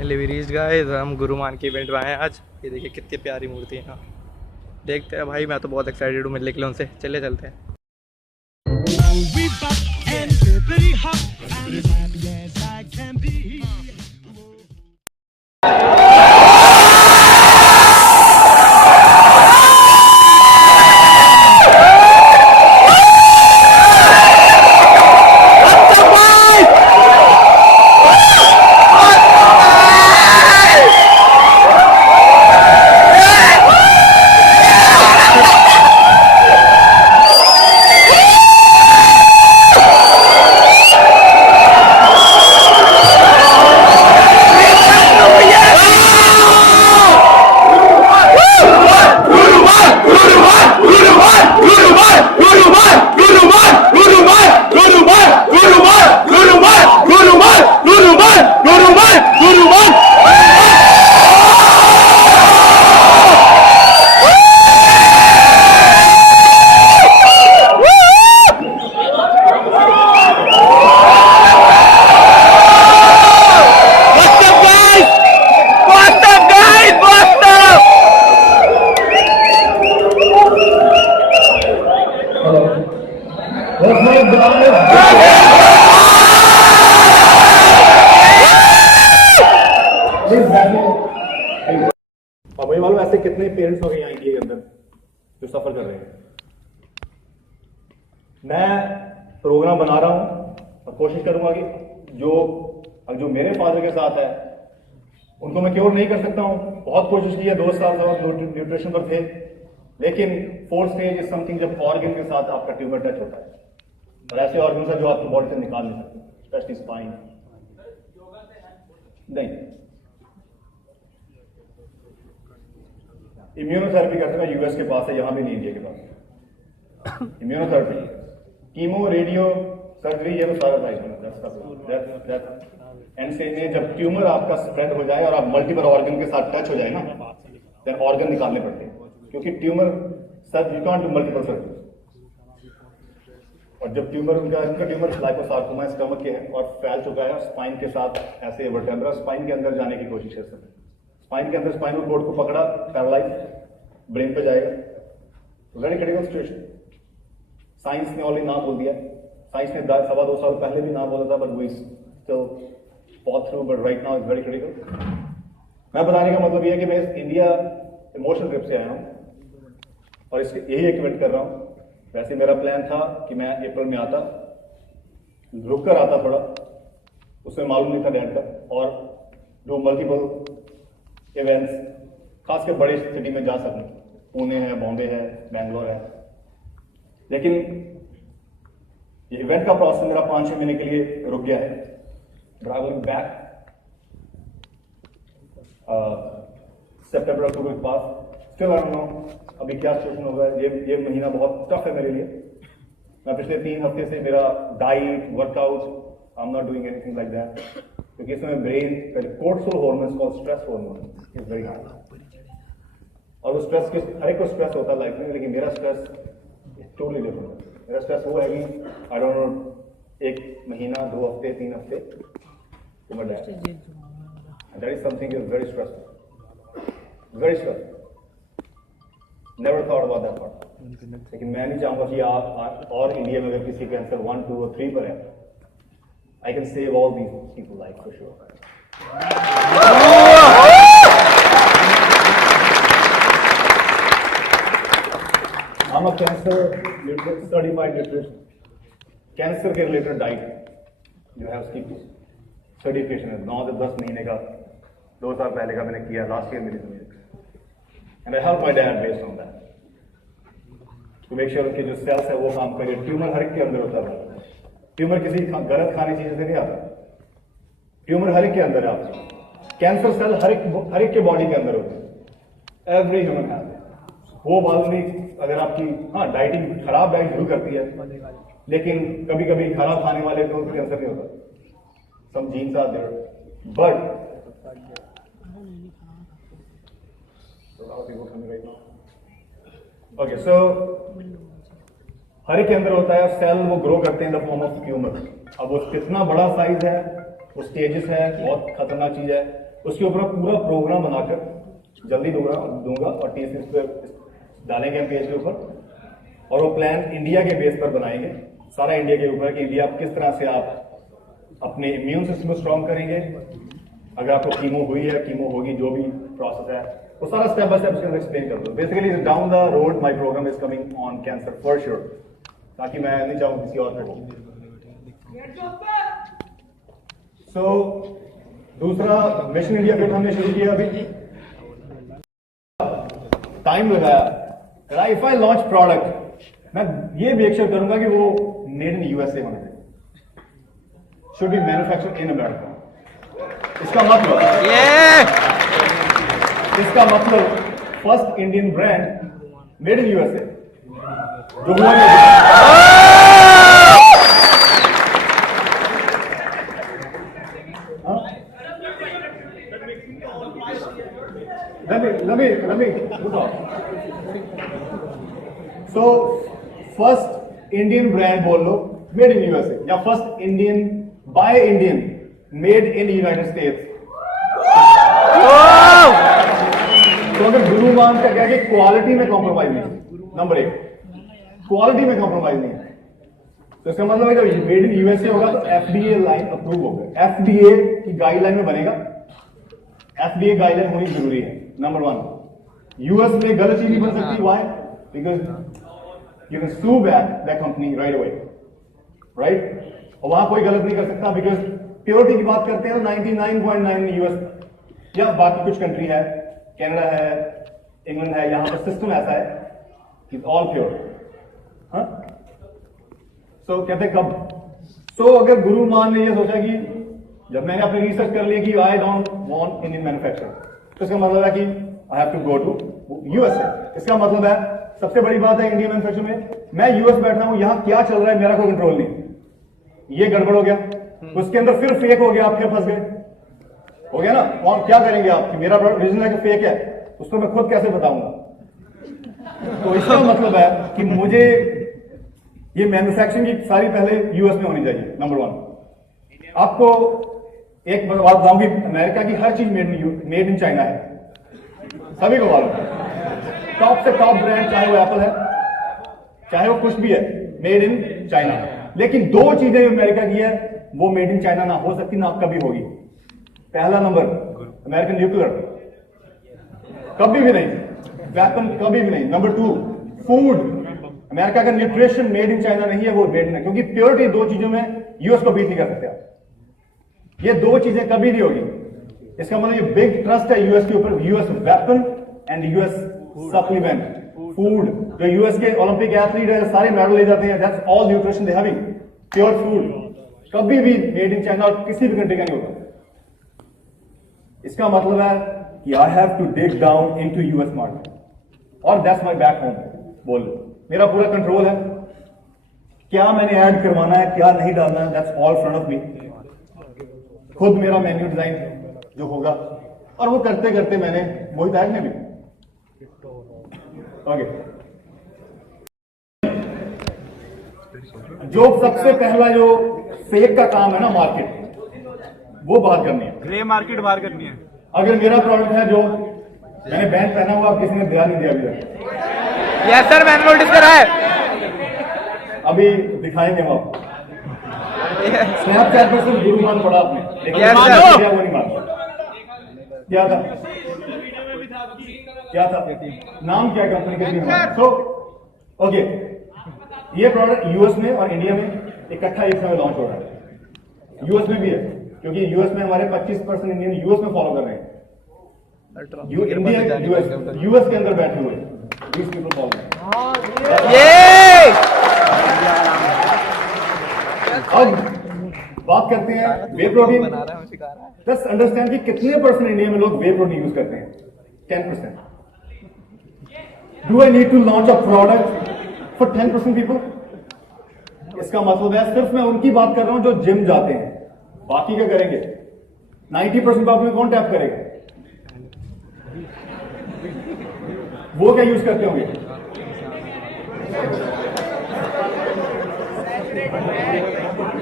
Reach guys, हम गुरुमान के event में आए हैं आज। ये देखिए कितनी प्यारी मूर्ति है। यहाँ देखते हैं भाई, मैं तो बहुत एक्साइटेड हूँ मिलने के लिए उनसे। चले चलते हैं। और मुझे मालूम ऐसे कितने पेरेंट्स हो गए यहाँ इंडिया के अंदर जो सफर कर रहे हैं। मैं प्रोग्राम बना रहा हूं और कोशिश करूंगा कि जो मेरे फादर के साथ है उनको मैं क्योर नहीं कर सकता हूं। बहुत कोशिश की है, 2 साल तक न्यूट्रिशन पर थे, लेकिन 4th स्टेज इज समथिंग जब ऑर्गन के साथ आपका ट्यूमर टच होता है, और ऐसे ऑर्गन है जो आपकी बॉडी से निकाल नहीं सकते, स्पेशली स्पाइन। नहीं, इम्यूनोथेरेपी करते हैं, यूएस के पास है, यहां भी नहीं इंडिया के पास। इम्यूनोथेरेपी, कीमो, रेडियो, सर्जरी, ये तो सारा टाइप एंड से में जब ट्यूमर आपका स्प्रेड हो जाए और आप मल्टीपल ऑर्गन के साथ टच हो जाए ना, देन ऑर्गन निकालने पड़ते हैं, क्योंकि tumour you can't do multiple surgery. और जब ट्यूमर उनका ट्यूमर लाइपोसार्कोमा स्टमक के है और फैल चुका है स्पाइन के साथ, ऐसे वर्टेब्रा स्पाइन के अंदर जाने की कोशिश है सब, स्पाइन के अंदर स्पाइनल कोड को पकड़ा, पैरालाइज, ब्रेन पे जाएगा, वेरी क्रिटिकल सिचुएशन। साइंस ने ऑलरेडी नाम बोल दिया, साइंस ने 2.25 साल पहले भी नाम बोला था, but we still fought through, but right now is very critical. मैं बताने का मतलब यह है कि मैं इंडिया इमोशनल ट्रिप से आया हूं और इसके यही एक इवेंट कर रहा हूं। वैसे मेरा प्लान था कि मैं अप्रैल में आता, रुक कर आता थोड़ा, उसमें मालूम नहीं था डैड का, और जो मल्टीपल इवेंट्स खासकर बड़े सिटी में जा सकूं, पुणे है, बॉम्बे है, बैंगलोर है। लेकिन ये इवेंट का प्रोसेस मेरा 5-6 महीने के लिए रुक गया है। ट्रैवलिंग बैक सितंबर अक्टूबर के पास, स्टिल आई डोंट नो अभी क्या सिचुएशन होगा। ये महीना बहुत टफ है मेरे लिए। मैं पिछले 3 हफ्ते से मेरा diet, workout, I am not doing anything like that, क्योंकि इसमें brain cortisol hormone called stress hormone is very high, और वो स्ट्रेस हर एक को स्ट्रेस होता है लाइफ में, लेकिन मेरा स्ट्रेस टोटली डिफरेंट। मेरा स्ट्रेस वो है कि आई डोंट नो 1 महीना, 2 हफ्ते, 3 हफ्ते तो मैं that is something is very stressful, very stressful. Never thought about that part. लेकिन मैं नहीं चाहूंगा कि आप और इंडिया में अगर किसी के आंसर 1, 2 और 3 पर है, I can save all these people life for sure. I'm a cancer certified nutrition. Cancer के related diet जो है उसकी सर्टिफिकेशन है 9 से 10 महीने का, 2 साल पहले का मैंने किया, लास्ट ईयर मेरी हुई, and I help my dad based on that to make sure कि जो सेल्स है वो काम करे। ट्यूमर हर एक के अंदर होता है, ट्यूमर किसी गलत खाने चीज से नहीं आता, ट्यूमर हर एक के अंदर है। आपको कैंसर सेल हर एक के बॉडी के अंदर होते हैं, एवरी ह्यूमन हैज। वो मालूम नहीं अगर आपकी डाइटिंग खराब डाइट जरूर करती है, लेकिन कभी कभी खराब खाने वाले को कैंसर नहीं होता, some genes are there, but okay so हर एक के अंदर होता है सेल, वो ग्रो करते हैं in the form of tumour. अब वो कितना बड़ा साइज है वो स्टेजेस है, बहुत खतरनाक चीज है। उसके ऊपर पूरा प्रोग्राम बनाकर जल्दी दूंगा और टीएसएस पे डालेंगे हम पेज के ऊपर, और वो प्लान इंडिया के बेस पर बनाएंगे, सारा इंडिया के ऊपर कि इंडिया किस तरह से आप अपने इम्यून सिस्टम को स्ट्रॉन्ग करेंगे। अगर आपको कीमो हुई है, कीमो होगी, जो भी प्रोसेस है वो सारा स्टेप बाय स्टेप उसके अंदर एक्सप्लेन कर दो। Basically down the road my programme is coming on cancer for sure, ताकि मैं नहीं चाहूँ किसी और पे हो। सो दूसरा मिशन इंडिया फिट हमने शुरू किया अभी, टाइम लगाया। इफ आई लॉन्च प्रोडक्ट, मैं ये मेक श्योर करूंगा कि वो मेड इन यूएसए होना चाहिए, should be manufactured in America. इसका मतलब first Indian brand made in USA जो हुआ सो फर्स्ट इंडियन ब्रांड बोल लो मेड इन यूएसए, या first Indian by Indian made in United states. तो अगर गुरु मान का क्या कि क्वालिटी में कॉम्प्रोमाइज नहीं, नंबर एक क्वालिटी में कॉम्प्रोमाइज नहीं है, तो इसका मतलब है जब मेड इन यूएसए होगा तो एफडीए लाइन अप्रूव होगा, एफडीए की गाइडलाइन में बनेगा। एफडीए गाइडलाइन होनी जरूरी है नंबर वन। यूएस में गलत चीज नहीं बन सकती, why? Because you can sue back that company right away, right? और वहां कोई गलत नहीं कर सकता, बिकॉज प्योरिटी की बात करते हैं 99.9 यूएस या बाकी कुछ कंट्री है, कनाडा है, इंग्लैंड है, यहां पर सिस्टम ऐसा है कि ऑल प्योर। हाँ, सो कहते कब? सो अगर गुरु मान ने ये सोचा कि जब मैंने अपनी रिसर्च कर लिया कि I don't want Indian manufacture, तो इसका मतलब है कि I have to go to USA. इसका मतलब है सबसे बड़ी बात है इंडियन मैन्युफैक्चर में, मैं यूएस बैठा हूं, यहां क्या चल रहा है मेरा कोई कंट्रोल नहीं, ये गड़बड़ हो गया, उसके अंदर फिर फेक हो गया, आप फिर फंस गए, हो गया ना? और क्या करेंगे आप कि मेरा प्रोडक्ट ओरिजिनल है कि फेक है, उसको मैं खुद कैसे बताऊंगा? तो इसका मतलब है कि मुझे ये मैन्युफैक्चरिंग की सारी पहले यूएस में होनी चाहिए, नंबर वन। आपको एक बात बताऊंगी, अमेरिका की हर चीज मेड इन चाइना है, सभी को मालूम है। टॉप से टॉप ब्रांड, चाहे वो एप्पल है, चाहे वो कुछ भी है, मेड इन चाइना। लेकिन दो चीजें अमेरिका की है वो मेड इन चाइना ना हो सकती, ना कभी होगी। पहला नंबर अमेरिकन न्यूक्लियर, कभी भी नहीं, वेपन कभी भी नहीं। नंबर टू फूड, अमेरिका का न्यूट्रिशन मेड इन चाइना नहीं है, वो मेड इन है, क्योंकि प्योरिटी दो चीजों में यूएस को बीट नहीं कर सकते आप, ये दो चीजें कभी नहीं होगी। इसका मतलब ये बिग ट्रस्ट है यूएस के ऊपर, US weapon and US supplement food. जो यूएस के ओलंपिक एथलीट है सारे मेडल ले जाते हैं, that's all nutrition they having, pure food, कभी भी मेड इन चाइना और किसी भी कंट्री का नहीं होगा। इसका मतलब है कि I have to dig down into US market, और दैट्स माय बैक होम। बोल, मेरा पूरा कंट्रोल है, क्या मैंने ऐड करवाना है, क्या नहीं डालना है, that's all front of me. खुद मेरा मेन्यू डिजाइन जो होगा, और वो करते करते मैंने मोहित ऐड में भी ओके। जो सबसे पहला जो फेक का काम है ना, मार्केट, वो बाहर करनी है, ग्रे मार्केट बाहर करनी है। अगर मेरा प्रोडक्ट है जो मैंने बैंड पहना हुआ, किसी ने ध्यान नहीं दिया अभी तक। यस सर, मैंने नोटिस करा है। अभी दिखाएंगे हम आपको। स्नैपचैट पर सिर्फ गुरुमान पढ़ा आपने, लेकिन Yes, वो नहीं मानता। क्या था, क्या था, नाम क्या कंपनी का? तो ओके, ये प्रोडक्ट यूएस में और इंडिया में इकट्ठा एक समय लॉन्च हो रहा है। यूएस में भी है, क्योंकि यूएस में हमारे 25% इंडियन यूएस में फॉलो कर रहे हैं। इंडिया यूएस के अंदर बैठे हुए 20 पीपल फॉलो कर रहे हैं। अब बात करते हैं वे प्रोटीन। जस्ट अंडरस्टैंड कि कितने परसेंट इंडिया में लोग वे प्रोटीन यूज करते हैं? 10%। Do I need to launch a product for 10% people? इसका मतलब है सिर्फ मैं उनकी बात कर रहा हूं जो जिम जाते हैं, बाकी क्या करेंगे? 90% पॉपुलेशन कौन टैप करेगा? वो क्या यूज करते होंगे?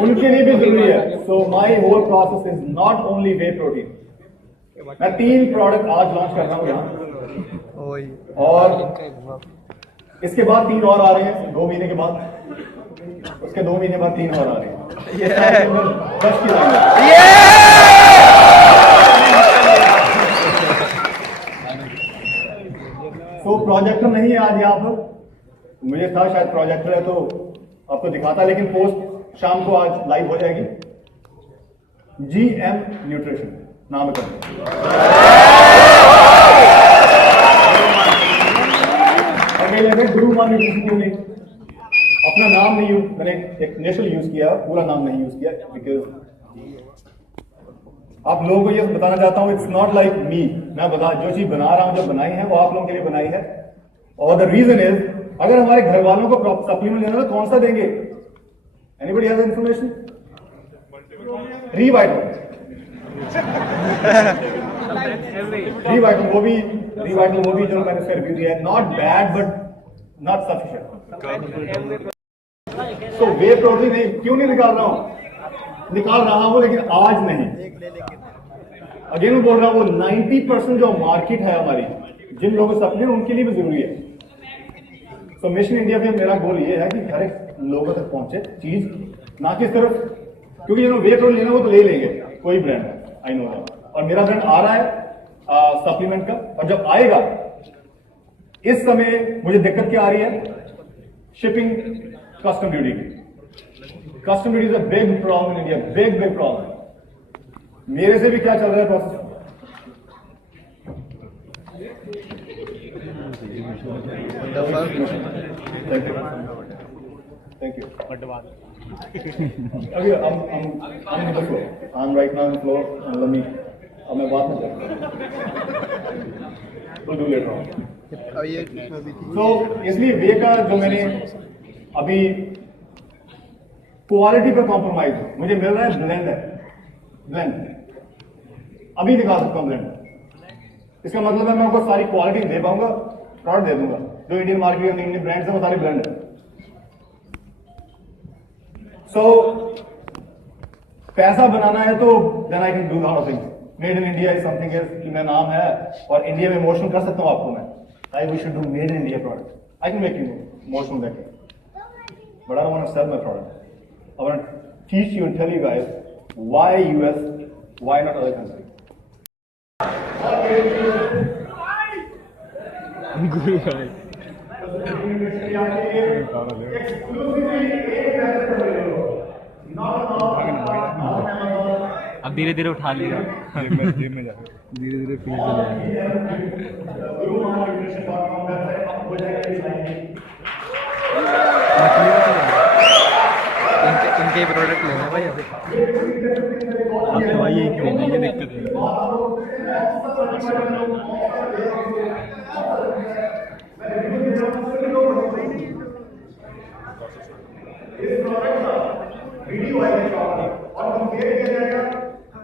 उनके लिए भी जरूरी है। So my whole process is not only whey protein. मैं 3 प्रोडक्ट आज लॉन्च कर रहा हूँ यहाँ, और इसके बाद 3 और आ रहे हैं 2 महीने के बाद, उसके 2 महीने बाद 3 और आ रहे हैं। 10 की लाइन है। तो प्रोजेक्टर नहीं है आज यहाँ पर, मुझे था शायद प्रोजेक्टर है तो आपको दिखाता, लेकिन पोस्ट शाम को आज लाइव हो जाएगी। GM न्यूट्रिशन नाम है कंपनी। गुरु मान न्यूट्रिशन ने अपना नाम नहीं यूज, मैंने एक नेशनल यूज किया, पूरा नाम नहीं यूज किया, बिकॉज आप लोगों को ये बताना चाहता हूं, इट्स नॉट लाइक मी। मैं बता जो चीज बना रहा हूं, जो बनाई है वो आप लोगों के लिए बनाई है। और द रीजन इज, अगर हमारे घर वालों को सप्लीमेंट लेना तो कौन सा देंगे? Anybody has information? Revital. Revital वो भी जो मैंने उसका रिव्यू दिया है, not bad but not sufficient. So whey protein नहीं, क्यों नहीं निकाल रहा हूं? निकाल रहा हूं लेकिन आज नहीं। अगेन मैं बोल रहा हूं, वो 90% जो मार्केट है हमारी, जिन लोगों को सप्लीमेंट उनके लिए भी जरूरी है। तो मिशन इंडिया पे मेरा गोल ये है कि हर एक लोगों तक पहुंचे चीज, ना कि सिर्फ क्योंकि वे प्रोटीन लेना वो तो ले लेंगे कोई ब्रांड, आई नो दैट। और मेरा ब्रांड आ रहा है सप्लीमेंट का, और जब आएगा, इस समय मुझे दिक्कत क्या आ रही है? शिपिंग कस्टम ड्यूटी की। Custom duty is a big problem in India, big problem. मेरे से भी क्या चल रहा है प्रोसेस? Thank you. अभी I'm right now on the floor, and let me, अब मैं बात नहीं करता, तो do later on। तो इसलिए वे का जो मैंने अभी क्वालिटी पर कॉम्प्रोमाइज, मुझे मिल रहा है ब्लेंड अभी दिखा सकता हूं ब्लेंड। इसका मतलब है मैं उनको सारी क्वालिटी दे पाऊंगा, प्रोडक्ट दे दूंगा। जो इंडियन मार्केट में इंडियन ब्रांड्स है वो सारी ब्लेंड है। सो पैसा बनाना है तो then I can do lot of things. Made in India is something कि मैं नाम है और इंडिया में मोशन कर सकता हूं आपको मैं। I we should do made in India product. I can make you motion that, but I don't want to sell my product. I want to teach you and tell you guys why US, why not other country. गुरु भाई अब धीरे धीरे उठा लेगा, धीरे धीरे feel इनके प्रोडक्ट लेना भाई अभी भाई, यही दिक्कत है।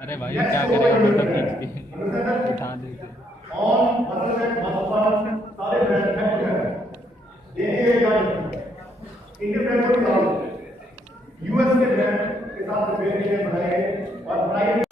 अरे भाई क्या करेगा, फोटो खींच के उठा देते। यूएस के ब्रांड के साथ बनाए और प्राइवेट